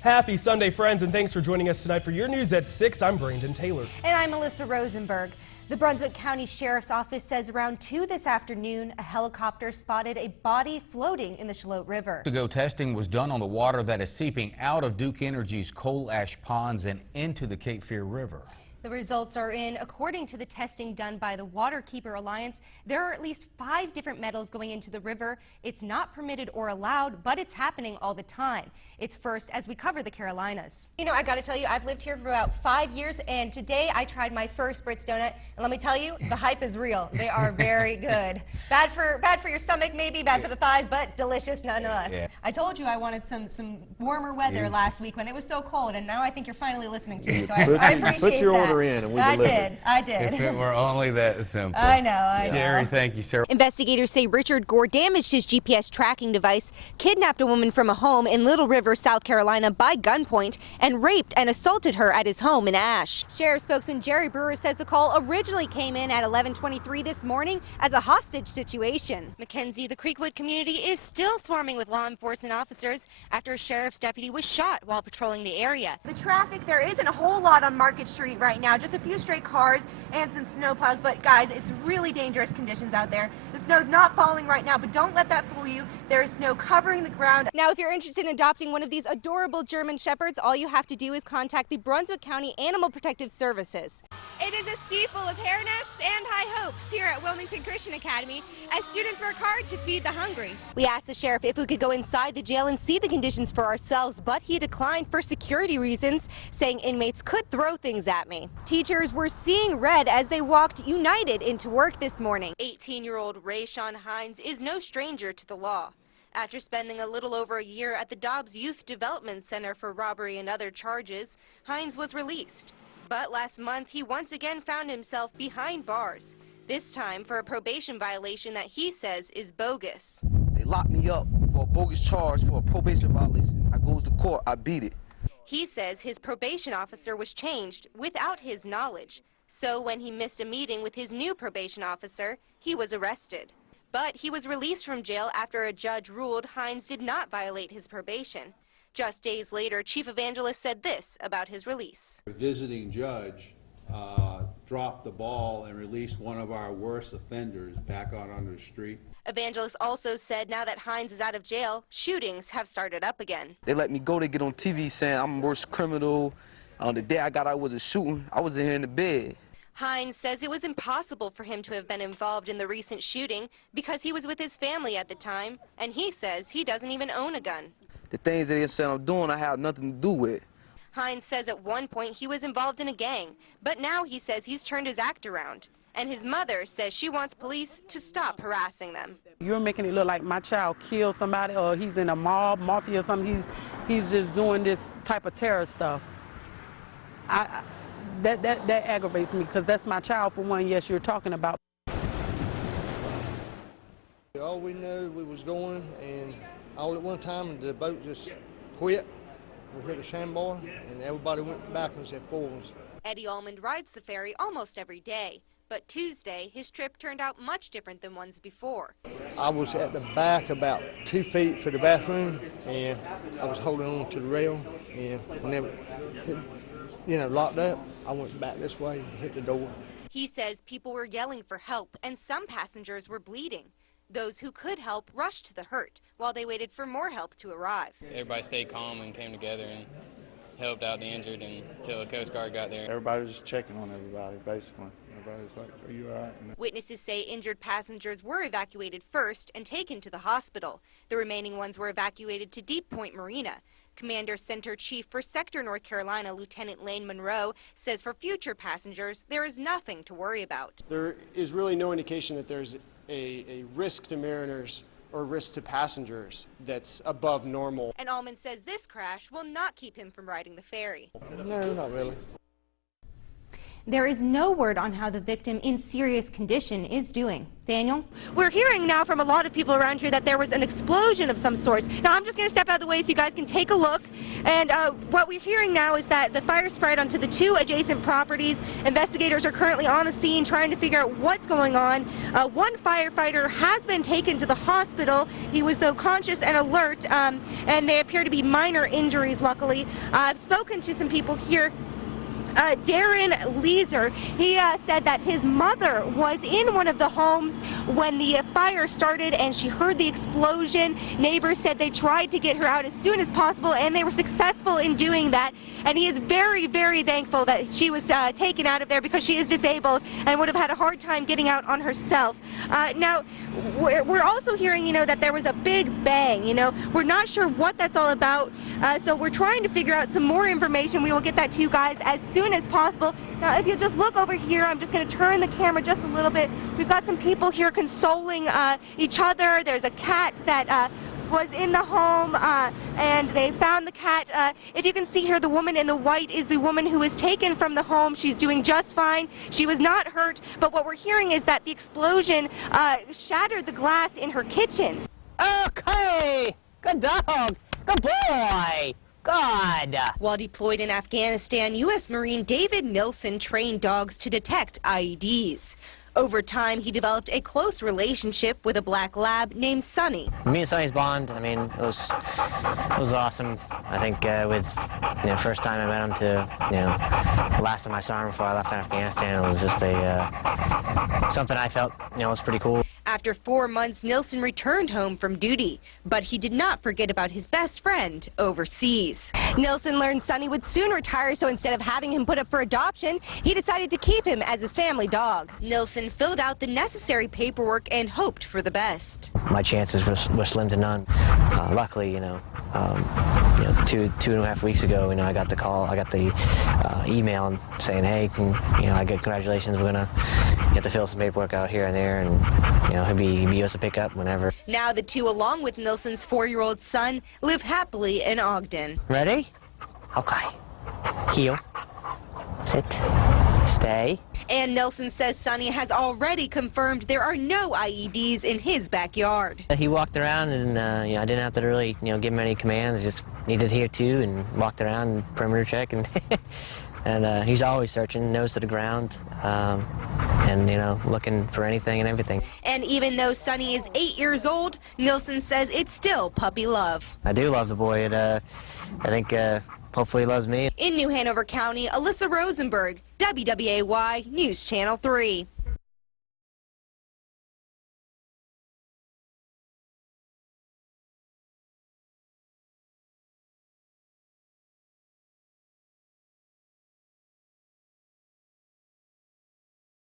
Happy Sunday, friends, and thanks for joining us tonight for your news at 6. I'm Brandon Taylor. And I'm Alyssa Rosenberg. The Brunswick County Sheriff's Office says around 2 this afternoon, a helicopter spotted a body floating in the Shallotte River. Testing was done on the water that is seeping out of Duke Energy's coal ash ponds and into the Cape Fear River. The results are in. According to the testing done by the Waterkeeper Alliance, there are at least 5 different metals going into the river. It's not permitted or allowed, but it's happening all the time. It's first as we cover the Carolinas. You know, I gotta tell you, I've lived here for about 5 years, and today I tried my first Brits donut, and let me tell you, the hype is real. They are very good. Bad for your stomach, maybe, bad for the thighs, but delicious nonetheless. Yeah. I told you I wanted some warmer weather last week when it was so cold, and now I think you're finally listening to me, so I appreciate Put your that. order in and we deliver. I did. If it were only that simple. I know. Jerry, thank you, sir. Investigators say Richard Gore damaged his GPS tracking device, kidnapped a woman from a home in Little River, South Carolina by gunpoint, and raped and assaulted her at his home in Ash. Sheriff spokesman Jerry Brewer says the call originally came in at 11:23 this morning as a hostage situation. Mackenzie, the Creekwood community is still swarming with law enforcement officers after a sheriff's deputy was shot while patrolling the area. The traffic, there isn't a whole lot on Market Street right now, just a few stray cars and some snowplows, but guys, it's really dangerous conditions out there. The snow's not falling right now, but don't let that fool you. There is snow covering the ground. Now, if you're interested in adopting one of these adorable German Shepherds, all you have to do is contact the Brunswick County Animal Protective Services. It is a sea full of hairnets and high hopes here at Wilmington Christian Academy as students work hard to feed the hungry. We asked the sheriff if we could go inside the jail and see the conditions for ourselves, but he declined for security reasons, saying inmates could throw things at me. Teachers were seeing red as they walked united into work this morning. 18-year-old Rayshawn Hines is no stranger to the law. After spending a little over a year at the Dobbs Youth Development Center for robbery and other charges, Hines was released. But last month, he once again found himself behind bars, this time for a probation violation that he says is bogus. They locked me up for a bogus charge for a probation violation. I goes to court, I beat it. He says his probation officer was changed without his knowledge. So when he missed a meeting with his new probation officer, he was arrested. But he was released from jail after a judge ruled Hines did not violate his probation. Just days later, Chief Evangelist said this about his release. The visiting judge dropped the ball and released one of our worst offenders back out on the street. Evangelist also said now that Hines is out of jail, shootings have started up again. They let me go to get on TV saying I'm the worst criminal. On the day I got out, I wasn't shooting. I was in here in the bed. Hines says it was impossible for him to have been involved in the recent shooting because he was with his family at the time, and he says he doesn't even own a gun. The things that they said I'm doing, I have nothing to do with. Hines says at one point he was involved in a gang, but now he says he's turned his act around. And his mother says she wants police to stop harassing them. You're making it look like my child killed somebody or he's in a mob, mafia or something. He's just doing this type of terror stuff. That aggravates me because that's my child for one. Yes, you're talking about. All we knew we was going, and all at one time the boat just quit. We hit a sandbar, and everybody went backwards at forwards. Eddie Almond rides the ferry almost every day, but Tuesday his trip turned out much different than ones before. I was at the back about 2 feet for the bathroom, and I was holding on to the rail, and whenever it locked up, I went back this way and hit the door. He says people were yelling for help, and some passengers were bleeding. Those who could help rushed to the hurt while they waited for more help to arrive. Everybody stayed calm and came together and helped out the injured until the Coast Guard got there. Everybody was just checking on everybody, basically. Everybody's like, are you all right? Witnesses say injured passengers were evacuated first and taken to the hospital. The remaining ones were evacuated to Deep Point Marina. Commander Center Chief for Sector North Carolina, Lieutenant Lane Monroe, says for future passengers, there is nothing to worry about. There is really no indication that there's a risk to mariners or risk to passengers that's above normal. And Allman says this crash will not keep him from riding the ferry. No, not really. There is no word on how the victim in serious condition is doing. Daniel? We're hearing now from a lot of people around here that there was an explosion of some sorts. Now I'm just going to step out of the way so you guys can take a look. And what we're hearing now is that the fire spread onto the 2 adjacent properties. Investigators are currently on the scene trying to figure out what's going on. One firefighter has been taken to the hospital. He was, though, conscious and alert, and they appear to be minor injuries, luckily. I've spoken to some people here. Darren Leeser, he said that his mother was in one of the homes when the fire started and she heard the explosion. Neighbors said they tried to get her out as soon as possible and they were successful in doing that. And he is very, very thankful that she was taken out of there because she is disabled and would have had a hard time getting out on herself. Now, we're also hearing, you know, that there was a big bang. You know, we're not sure what that's all about. So we're trying to figure out some more information. We will get that to you guys as soon as possible. Now, if you just look over here, I'm just going to turn the camera just a little bit. We've got some people here consoling each other. There's a cat that was in the home, and they found the cat. If you can see here, the woman in the white is the woman who was taken from the home. She's doing just fine. She was not hurt, but what we're hearing is that the explosion shattered the glass in her kitchen. Okay, good dog, good boy. God. While deployed in Afghanistan, U.S. Marine David Nilsson trained dogs to detect IEDs. Over time, he developed a close relationship with a black lab named Sunny. Me and Sunny's bond, I mean, it was awesome. I think with, you know, first time I met him to, you know, last time I saw him before I left Afghanistan, it was just something I felt, you know, was pretty cool. After 4 months, Nilsson returned home from duty, but he did not forget about his best friend overseas. Nilsson learned Sunny would soon retire, so instead of having him put up for adoption, he decided to keep him as his family dog. Nilsson filled out the necessary paperwork and hoped for the best. My chances were slim to none. Luckily, you know, two and a half weeks ago, you know, I got the call, I got the email saying, hey, you know, I get congratulations, we're gonna get to fill some paperwork out here and there, and you know, he'll be yours to pick up whenever. Now the two, along with Nilsson's 4-year-old son, live happily in Ogden. Ready? Okay. Heel. Sit. Stay. And Nilsson says Sunny has already confirmed there are no IEDs in his backyard. He walked around and you know, I didn't have to really, you know, give him any commands. I just needed here too and walked around and perimeter check and and he's always searching, nose to the ground, and you know, looking for anything and everything. And even though Sunny is 8 years old, Nilsson says it's still puppy love. I do love the boy, and I think hopefully he loves me. In New Hanover County, Alyssa Rosenberg, WWAY News Channel 3.